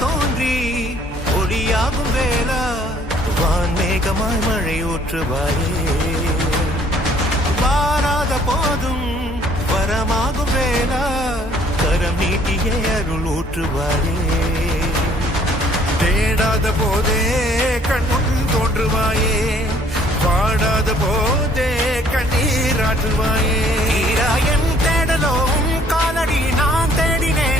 தோன்றி ஒளியாகும் வேளா வான்மேகமாய் மழை ஊற்றுவாயே வாராத போதும் வரமாகும் வேளா கரம் நீட்டியே அருள் ஊற்றுவாயே தேடாத போதே கண்முன் தோன்றுவாயே பாடாத போதே கண்ணீராற்றுவாயே என் தேடலும் காலடி நான் தேடினேன்